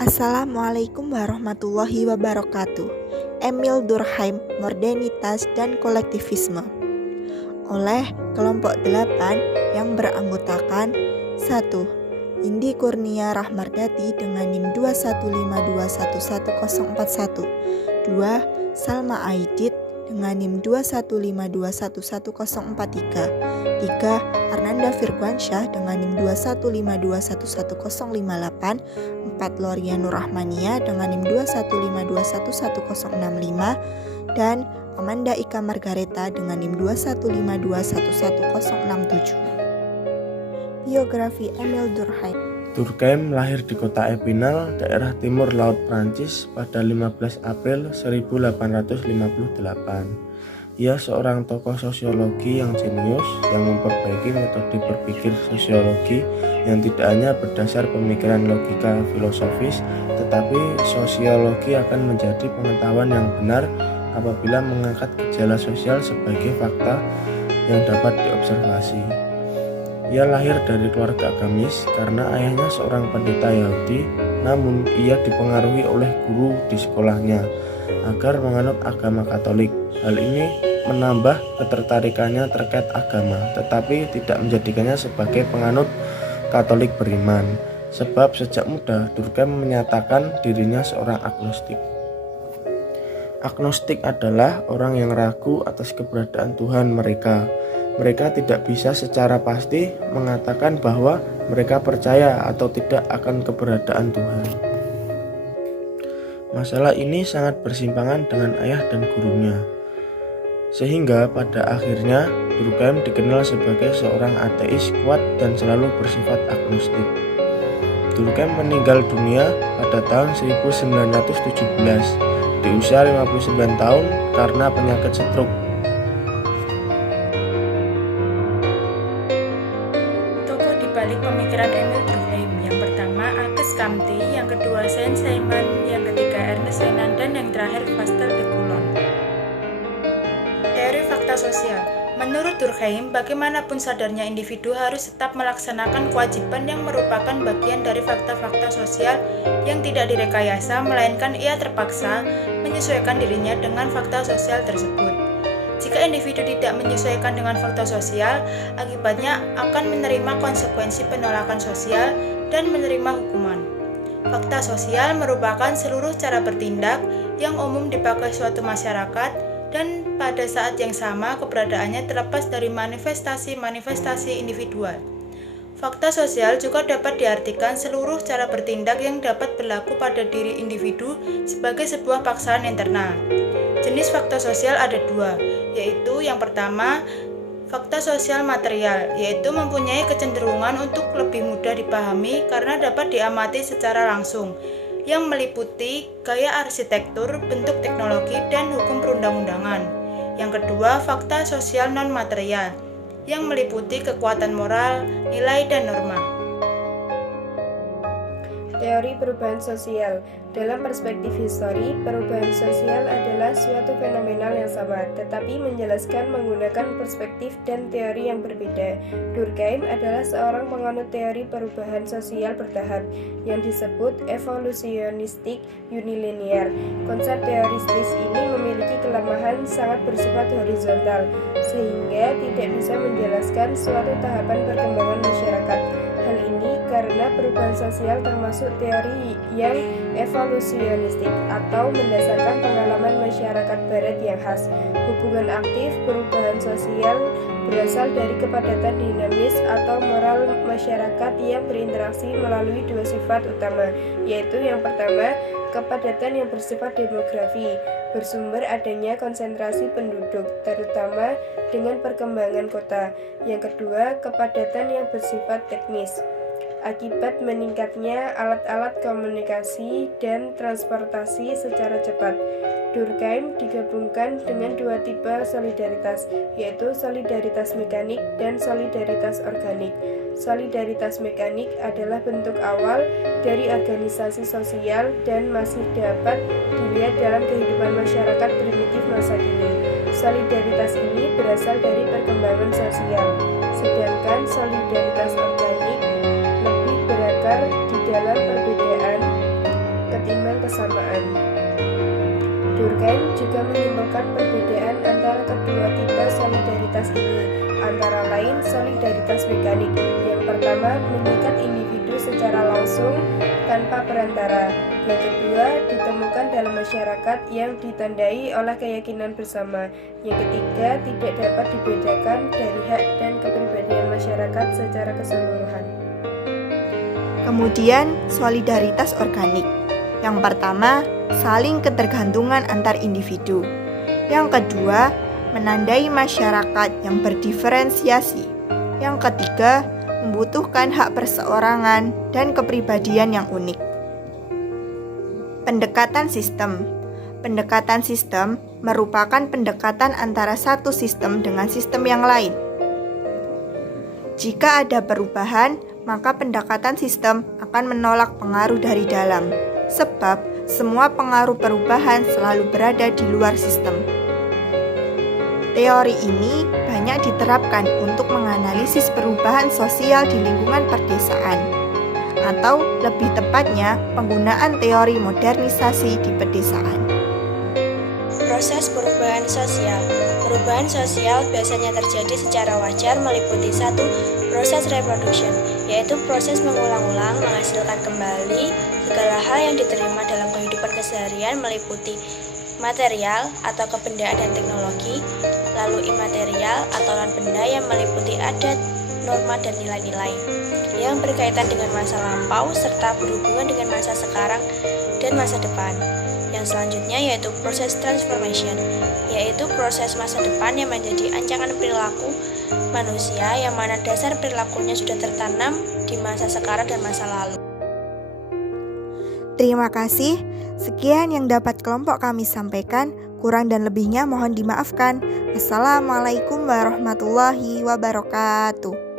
Assalamualaikum warahmatullahi wabarakatuh. Emil Durkheim, Modernitas dan Kolektivisme. Oleh kelompok 8 yang beranggotakan 1. Indi Kurnia Rahmardati dengan NIM 215211041. 2. Salma Aidit dengan NIM 215211043. 3. Arnanda Firwansyah dengan NIM 215211058. 4. Loria Nurrahmania dengan NIM 215211065 dan Amanda Ika Margareta dengan NIM 215211067. Biografi Emil Durkheim. Durkheim lahir di kota Epinal, daerah timur laut Prancis pada 15 April 1858. Ia seorang tokoh sosiologi yang jenius yang memperbaiki metode berpikir sosiologi yang tidak hanya berdasar pemikiran logika filosofis, tetapi sosiologi akan menjadi pengetahuan yang benar apabila mengangkat gejala sosial sebagai fakta yang dapat diobservasi. Ia lahir dari keluarga agamis karena ayahnya seorang pendeta Yahudi, namun ia dipengaruhi oleh guru di sekolahnya agar menganut agama Katolik. Hal ini menambah ketertarikannya terkait agama, tetapi tidak menjadikannya sebagai penganut Katolik beriman, sebab sejak muda Durkheim menyatakan dirinya seorang agnostik. Agnostik adalah orang yang ragu atas keberadaan Tuhan mereka. Mereka tidak bisa secara pasti mengatakan bahwa mereka percaya atau tidak akan keberadaan Tuhan. Masalah ini sangat bersimpangan dengan ayah dan gurunya, sehingga pada akhirnya Durkheim dikenal sebagai seorang ateis kuat dan selalu bersifat agnostik. Durkheim meninggal dunia pada tahun 1917 di usia 59 tahun karena penyakit stroke. Tokoh di balik pemikiran Emil Durkheim, yang pertama Auguste Comte, yang kedua Saint-Simon, yang ketiga Ernest Renan, dan yang terakhir Pascal de Coulon. Teori fakta sosial. Menurut Durkheim, bagaimanapun sadarnya individu harus tetap melaksanakan kewajiban yang merupakan bagian dari fakta-fakta sosial yang tidak direkayasa, melainkan ia terpaksa menyesuaikan dirinya dengan fakta sosial tersebut. Jika individu tidak menyesuaikan dengan fakta sosial, akibatnya akan menerima konsekuensi penolakan sosial dan menerima hukuman. Fakta sosial merupakan seluruh cara bertindak yang umum dipakai suatu masyarakat dan pada saat yang sama keberadaannya terlepas dari manifestasi-manifestasi individual. Fakta sosial juga dapat diartikan seluruh cara bertindak yang dapat berlaku pada diri individu sebagai sebuah paksaan internal. Jenis fakta sosial ada dua, yaitu yang pertama, fakta sosial material, yaitu mempunyai kecenderungan untuk lebih mudah dipahami karena dapat diamati secara langsung, yang meliputi gaya arsitektur, bentuk teknologi, dan hukum perundang-undangan. Yang kedua, fakta sosial non-material, yang meliputi kekuatan moral, nilai, dan norma. Teori perubahan sosial. Dalam perspektif histori, perubahan sosial adalah suatu fenomenal yang sama, tetapi menjelaskan menggunakan perspektif dan teori yang berbeda. Durkheim adalah seorang penganut teori perubahan sosial bertahap, yang disebut evolusionistik unilinear. Konsep teoristis ini memiliki kelemahan sangat bersifat horizontal, sehingga tidak bisa menjelaskan suatu tahapan perkembangan masyarakat. Hal ini karena perubahan sosial termasuk teori yang evolusionistik atau berdasarkan pengalaman masyarakat barat yang khas. Hubungan aktif perubahan sosial berasal dari kepadatan dinamis atau moral masyarakat yang berinteraksi melalui dua sifat utama, yaitu yang pertama, kepadatan yang bersifat demografi, bersumber adanya konsentrasi penduduk, terutama dengan perkembangan kota. Yang kedua, kepadatan yang bersifat teknis, akibat meningkatnya alat-alat komunikasi dan transportasi secara cepat. Durkheim digabungkan dengan dua tipe solidaritas, yaitu solidaritas mekanik dan solidaritas organik. Solidaritas mekanik adalah bentuk awal dari organisasi sosial dan masih dapat dilihat dalam kehidupan masyarakat primitif masa kini. Solidaritas ini berasal dari perkembangan sosial, sedangkan solidaritas organik lebih berakar di dalam perbedaan ketimbang kesamaan. Durkheim juga menyimpulkan perbedaan antara kedua tipe solidaritas ini, antara lain solidaritas mekanik. Yang pertama, mengikat individu secara langsung tanpa perantara. Yang kedua, ditemukan dalam masyarakat yang ditandai oleh keyakinan bersama. Yang ketiga, tidak dapat dibedakan dari hak dan kepribadian masyarakat secara keseluruhan. Kemudian, solidaritas organik. Yang pertama, saling ketergantungan antar individu. Yang kedua, menandai masyarakat yang berdiferensiasi. Yang ketiga, membutuhkan hak perseorangan dan kepribadian yang unik. Pendekatan sistem. Pendekatan sistem merupakan pendekatan antara satu sistem dengan sistem yang lain. Jika ada perubahan, maka pendekatan sistem akan menolak pengaruh dari dalam, sebab semua pengaruh perubahan selalu berada di luar sistem. Teori ini banyak diterapkan untuk menganalisis perubahan sosial di lingkungan perdesaan, atau lebih tepatnya penggunaan teori modernisasi di pedesaan. Proses perubahan sosial. Perubahan sosial biasanya terjadi secara wajar meliputi satu, proses reproduction, yaitu proses mengulang-ulang menghasilkan kembali segala hal yang diterima dalam kehidupan keseharian meliputi material atau kebendaan dan teknologi, lalu imaterial atau non-benda yang meliputi adat, norma, dan nilai-nilai yang berkaitan dengan masa lampau serta berhubungan dengan masa sekarang dan masa depan. Yang selanjutnya yaitu proses transformation, yaitu proses masa depan yang menjadi ancaman perilaku manusia yang mana dasar perilakunya sudah tertanam di masa sekarang dan masa lalu. Terima kasih. Sekian yang dapat kelompok kami sampaikan. Kurang dan lebihnya mohon dimaafkan. Wassalamualaikum warahmatullahi wabarakatuh.